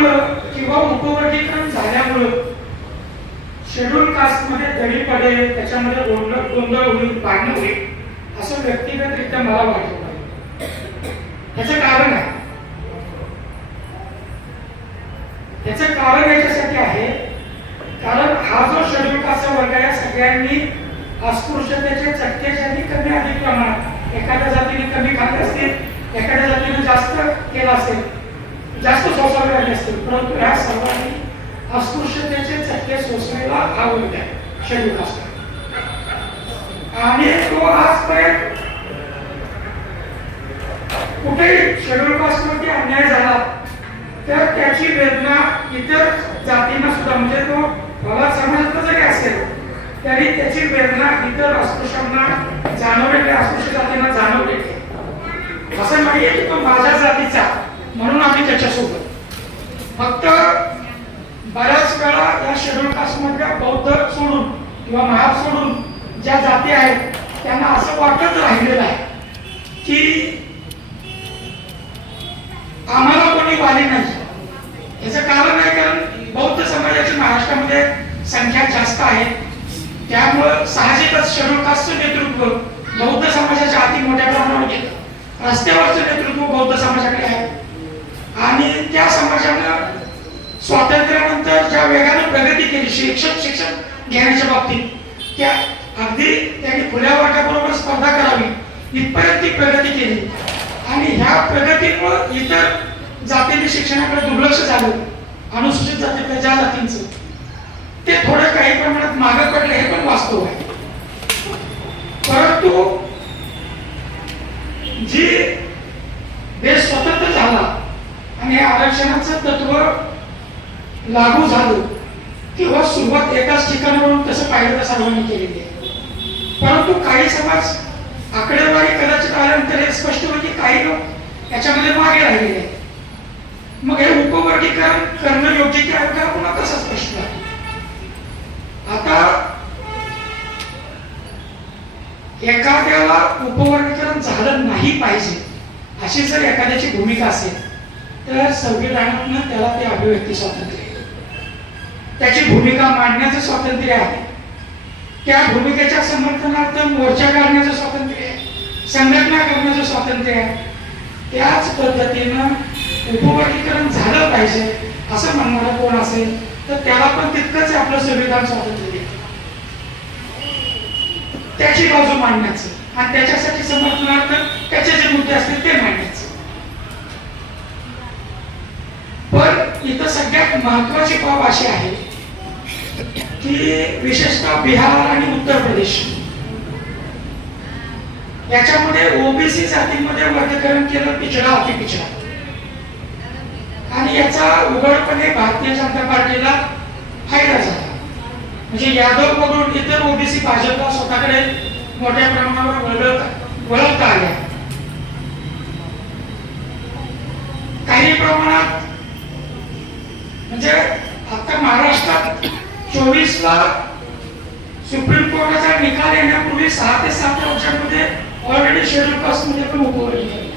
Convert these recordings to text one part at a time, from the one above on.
त्यामुळं किंवा उपवर्गीकरण झाल्यामुळं शेड्यूल कास्ट मध्ये दडी पडेल, त्याच्यामध्ये गोंधळ होईल, भांडण होईल असं व्यक्तिगतरित्या मला वाटत नाही. त्याचं कारण आहे, त्याचं कारण याच्यासाठी आहे कारण हा जो शेड्यूल कास्टचा वर्ग आहे सगळ्यांनी अस्पृश्यतेचे चटके ज्यांनी कमी अधिक प्रमाणात, एखाद्या जातीने कमी खाल्ले असतील, एखाद्या जातीने जास्त केला असेल, जास्त सोसावे लागले असतील, परंतु ह्या सर्वांनी अस्पृश्यतेचे चटके सोसलेला हा वर्ग आहे शेड्यूल कास्ट. आणि तो आजपर्यंत कुठेही शेड्यूल कास्ट मध्ये अन्याय झाला तर त्याची वेदना इतर जातींना सुद्धा, म्हणजे तो मला समाजातला जरी असेल तरी त्याची वेदना इतर अस्पृश्यांना जाणवते, अस्पृश्य जातींना जाणवते. असं नाहीये की तो माझ्या जातीचा म्हणून आम्ही त्याच्यासोबत. फक्त बऱ्याच वेळा या शेड्यूल कास्ट मधल्या बौद्ध सोडून किंवा महार सोडून ज्या जाती आहेत त्यांना असं वाटत राहिलेलं आहे की आम्हाला कोणी वाली नाही. याचं कारण आहे कारण बौद्ध समाजाची महाराष्ट्रामध्ये संख्या जास्त आहे, त्यामुळं साहजिकच शेड्यूल कास्टचं नेतृत्व बौद्ध समाजाच्या अति मोठ्या प्रमाणावर घेतं. रस्त्यावरचं नेतृत्व बौद्ध समाजाकडे आहे आणि त्या समाजानं स्वातंत्र्यानंतर ज्या वेगाने प्रगती केली शिक्षण घेण्याच्या बाबतीत, त्या अगदी त्यांनी खुल्या वर्गाबरोबर स्पर्धा करावी इथपर्यंत ती प्रगती केली. आणि ह्या प्रगतीमुळे इतर जातींनी शिक्षणाकडे दुर्लक्ष झालं. अनुसूचित जातीतल्या ज्या जातींचं ते थोडं काही प्रमाणात मागे पडले हे पण वास्तव आहे. परंतु जी देश स्वतंत्र झाला आणि आरक्षणाचं तत्व लागू झालं तेव्हा सुरुवात एकाच ठिकाणावरून तसं पाहिलं तर सर्वांनी केलेली आहे. परंतु काही समाज आकडेवारी कदाचित आल्यानंतर हे स्पष्ट होईल की काही लोक याच्यामध्ये मागे राहिलेले आहेत. मग हे उपवर्गीकरण करणं योग्य की आहे का पुन्हा कसा स्पष्ट आहे. आता एखाद्याला उपवर्गीकरण झालं नाही पाहिजे अशी जर एखाद्याची भूमिका असेल तर संविधानातून त्याला ते अभिव्यक्ती स्वातंत्र्य, त्याची भूमिका मांडण्याचं स्वातंत्र्य आहे. त्या भूमिकेच्या समर्थनार्थ मोर्चा काढण्याचं स्वातंत्र्य आहे, संघटना करण्याचं स्वातंत्र्य आहे. त्याच पद्धतीनं उपवर्गीकरण झालं पाहिजे असं म्हणणारा कोण असेल तर त्याला पण तितकंच आपलं संविधान स्वातंत्र्य देतं त्याची बाजू मांडण्याचं आणि त्याच्यासाठी समर्थनार्थ त्याचे जे मुद्दे असतील ते मांडण्याचं. पण इथं सगळ्यात महत्वाची बाब अशी आहे की विशेषतः बिहार आणि उत्तर प्रदेश याच्यामध्ये ओबीसी जातींमध्ये वर्गीकरण केलं पिछडा अति पिछडा. आणि याचा उघडपणे भारतीय जनता पार्टीला फायदा झाला. म्हणजे यादव वगळून इतर ओबीसी भाजपला स्वतःकडे मोठ्या प्रमाणावर वळवता आल्या. काही प्रमाणात म्हणजे आता महाराष्ट्रात 24 ला सुप्रीम कोर्टाचा निकाल येण्यापूर्वी 6 ते 7 वर्षांमध्ये ऑलरेडी शेड्यूल कास्ट मध्ये पण उपवर्गीकरण,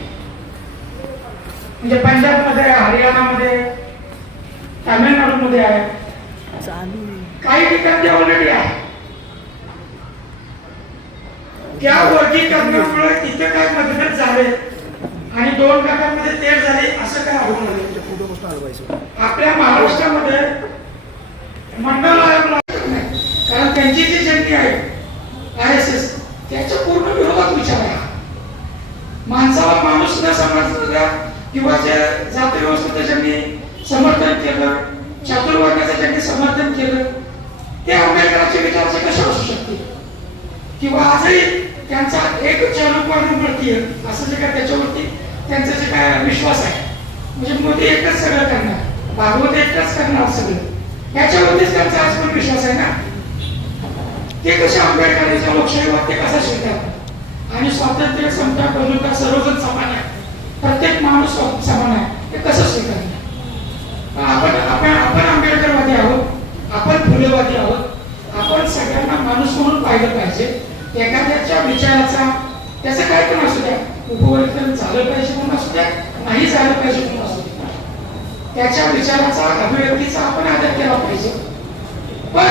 म्हणजे पंजाबमध्ये, हरियाणामध्ये, तामिळनाडूमध्ये आहे, काही ठिकाणी ऑलरेडी आहे. त्या वर्गीकरणामुळे तिथे काय मतभेद झाले आणि 2 गटांमध्ये तेढ झाली असं काय आढळून आलं. आपल्या महाराष्ट्रामध्ये मंडल आयोग नाही, कारण त्यांची जी जनती आहे RSS त्याच्या पूर्ण विरोधात विचार आहे. माणसाला माणूस न समजलेल्या किंवा जे जाती व्यवस्थेचं ज्यांनी समर्थन केलं, चातुर्वर्गाचं ज्यांनी समर्थन केलं, ते आंबेडकरांचे विचार कसे असू शकते. किंवा आजही त्यांचा एक चालुक्य वृत्ती असं जे काय त्याच्यावरती त्यांचा जे काय विश्वास आहे, म्हणजे मोदी एकच सगळं करणार, भागवत एकच करणार सगळं, याच्यावरतीच त्यांचा आज पण विश्वास आहे ना. ते कसे आंबेडकरांचा लोकशाहीवाद ते कसा स्वीकारतात आणि स्वातंत्र्य, समता, बंधुता, सर्वजण समान आहे, प्रत्येक माणूस समान आहे, ते कसं स्वीकारणार. आपण आंबेडकरवादी आहोत, आपण फुलेवादी आहोत, आपण सगळ्यांना माणूस म्हणून पाहिलं पाहिजे. एखाद्याच्या विचाराचा त्याचं काय पण असू द्या, उपवर्गीकरण झालं पाहिजे म्हणून असू द्या, नाही झालं पाहिजे म्हणून असू द्या, त्याच्या विचाराचा अभिव्यक्तीचा आपण आदर केला पाहिजे. पण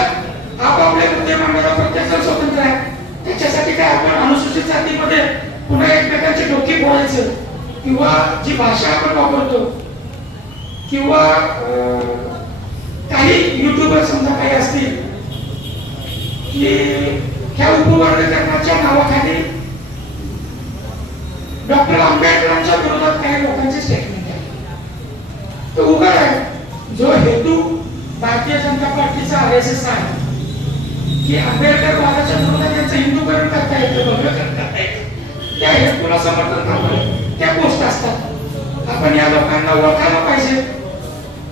आपापले मुद्दे मांडण्याला प्रत्येक जण स्वतंत्र आहे. त्याच्यासाठी काय आपण अनुसूचित जातीमध्ये पुन्हा एकमेकांची डोकी फोडायचं किंवा जी भाषा आपण वापरतो किंवा काही युट्यूबर समजा काही असतील की ह्या उपवर्गीकरणाच्या नावाखाली डॉक्टर आंबेडकरांच्या विरोधात काही लोकांचे स्टेटमेंट आहे. तो उघड आहे. जो हेतू भारतीय जनता पार्टीचा RSS आहे की आंबेडकर वादाच्या विरोधात त्यांचं हिंदूकरण करता येतं, भव्यकरण करता येतं, त्या हेतूला समर्थन करणारे त्या गोष्टी असतात. आपण या लोकांना ओळखायला पाहिजे.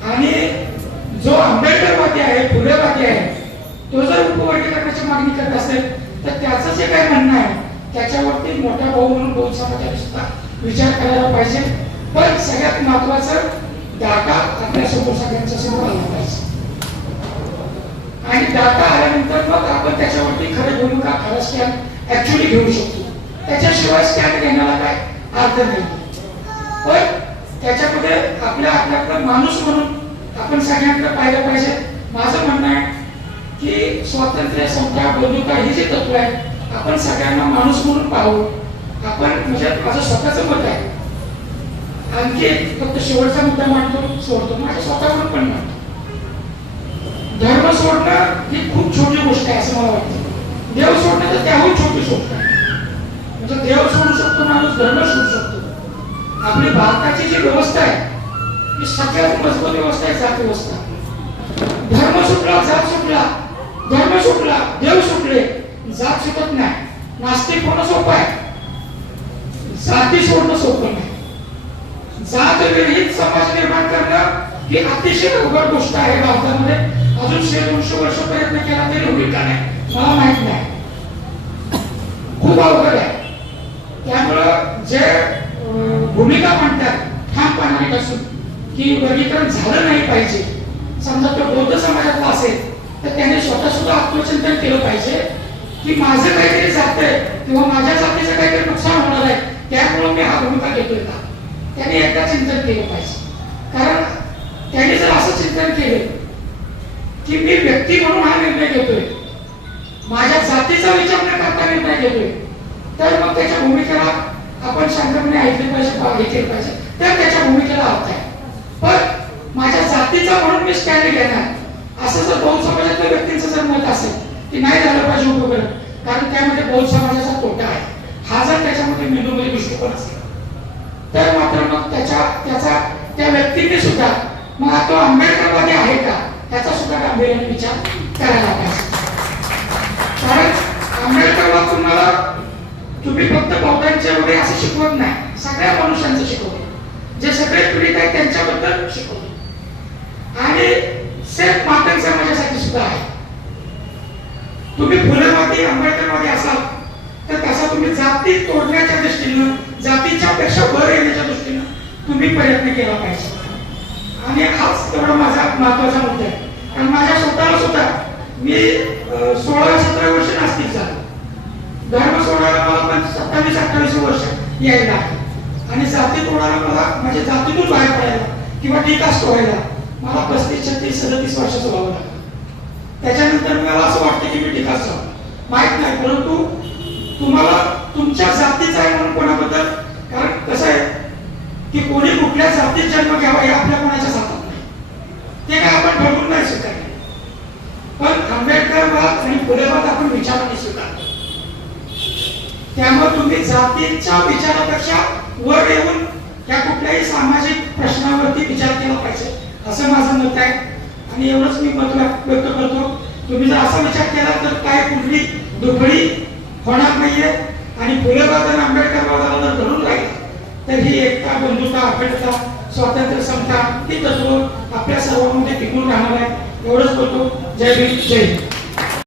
आणि जो आंबेडकरवादी आहे, फुलेवादी आहे, तो जर उपवर्गीकरणाची मागणी करत असेल तर त्याचं जे काय म्हणणं आहे त्याच्यावरती मोठा भाऊ म्हणून बहु समाजाने सुद्धा विचार करायला पाहिजे. पण सगळ्यात महत्वाचं डाटा आपल्या समोर सगळ्यांच्या समोर आला पाहिजे. आणि डाटा आल्यानंतर मग आपण त्याच्यावरती खरं भूमिका खरं स्टँड ऍक्च्युअली घेऊ शकतो. त्याच्याशिवाय स्टँड घेण्याला काय अर्थ नाही. पण त्याच्यामध्ये आपला माणूस म्हणून आपण सगळ्यांकडे पाहिलं पाहिजे. माझं म्हणणं आहे की स्वातंत्र्य, समता, बंधुता ही जी तत्व आहे आपण सगळ्यांना माणूस म्हणून पाहू. आपण म्हणजे माझं स्वतःचं मत आहे. आणखी फक्त शेवटचा मुद्दा मांडतो, सोडतो, माझ्या स्वतःवरून पण मांडतो. धर्म सोडणं ही खूप छोटी गोष्ट आहे असं मला वाटतं. देव सोडणं तर त्याहून छोटी गोष्ट आहे. म्हणजे देव सोडू शकतो माणूस, धर्म सोडू शकतो. आपली भारताची जी व्यवस्था आहे ही सगळ्यात मजबूत व्यवस्था आहे, जात व्यवस्था. धर्म सुटला, जात सुटला, धर्म सुटला, देव सुटले, जात सुटत नाही. नास्तिक होणं सोपं आहे, जाती सोडणं सोपं नाही. जात विरहित समाज निर्माण करणं ही अतिशय अवघड गोष्ट आहे. भारतामध्ये अजून 100-200 वर्ष प्रयत्न केला तरी होईल का नाही मला माहित नाही. खूप अवघड आहे. त्यामुळं जे भूमिका मांडतात ठामपणाने बसून की वर्गीकरण झालं नाही पाहिजे, समजा तो बौद्ध समाजातला असेल तर त्याने स्वतः सुद्धा आत्मचिंतन केलं पाहिजे की माझं काहीतरी जातंय किंवा माझ्या जातीचं काहीतरी नुकसान होणार आहे, त्यामुळे मी हा भूमिका घेतोय का, त्याने एकदा चिंतन केलं पाहिजे. कारण त्याने जर असं चिंतन केलं की मी व्यक्ती म्हणून हा निर्णय घेतोय, माझ्या जातीचा विचार न करता निर्णय घेतोय, तर मग त्याच्या भूमिकेला आपण शांतपणे ऐकले पाहिजे, घेतले पाहिजे, तर त्याच्या भूमिकेला अर्थ आहे. पण माझ्या जातीचा म्हणून मी स्टँड घेणार असं जर बहु समाजातल्या व्यक्तींचं जर मत असेल की नाही झालं पाहिजे उपकरण, कारण त्यामध्ये बहु समाजाचा तोटा आहे, हा जर त्याच्यामध्ये मेंदूमध्ये दृष्टिकोन असेल तर मात्र मग त्याचा त्या व्यक्तीने सुद्धा मग तो आंबेडकरवादी आहे का त्याचा सुद्धा गांभीर्याने विचार करायला पाहिजे. कारण आंबेडकरवाद तुम्हाला तुम्ही फक्त बौद्धांच्या वगैरे असं शिकवत नाही, सगळ्या मनुष्यांचं शिकवतो, जे सगळे पीडित आहेत त्यांच्याबद्दल शिकवतो. आणि सेफ मातंग समाजासाठी सुद्धा आहे. तुम्ही फुलेवादी आंबेडकरवादी असाल तर तसा तुम्ही जाती तोडण्याच्या दृष्टीनं, जातीच्या पेक्षा वर येण्याच्या दृष्टीनं तुम्ही प्रयत्न केला पाहिजे. आणि हाच तेवढा माझा महत्वाचा मुद्दा आहे. कारण माझ्या स्वतःला सुद्धा मी 16-17 वर्ष नास्तिक झालो. धर्म सोडायला मला 27-28 वर्ष यायला आणि जाती तोडायला मला म्हणजे जातीतून बाहेर पडायला किंवा टीकास्ट व्हायला मला 35-36-37 वर्षाचं व्हावं लागलं. त्याच्यानंतर मला असं वाटतं की मी टीकास्ट व्हावं माहित नाही, परंतु तुम्हाला तुमच्या जातीचं आहे म्हणून कोणाबद्दल, कारण कसं आहे की कोणी कुठल्या जातीत जन्म घ्यावा हे आपल्या कोणाच्या हातात नाही, ते काय आपण ठरवून नाही स्वीकारले. पण आंबेडकरवाद आणि फुलेवाद आपण विचाराने स्वीकारतो. त्यामुळे तुम्ही जातीच्या विचारापेक्षा वर येऊन त्या कुठल्याही सामाजिक प्रश्नावरती विचार केला पाहिजे असं माझं मत आहे. आणि एवढंच मी मत व्यक्त करतो. तुम्ही जर असा विचार केला तर काय कुठली दुफळी होणार नाहीये. आणि फुलेवाद आणि आंबेडकरवादाला जर धरून राहील तर ही एकता, बंधुता, अखंडता, स्वातंत्र्य, समता ही तत्व आपल्या सर्वांमध्ये टिकून राहणार आहे. एवढंच बोलतो. जय भीम, जय हिंद.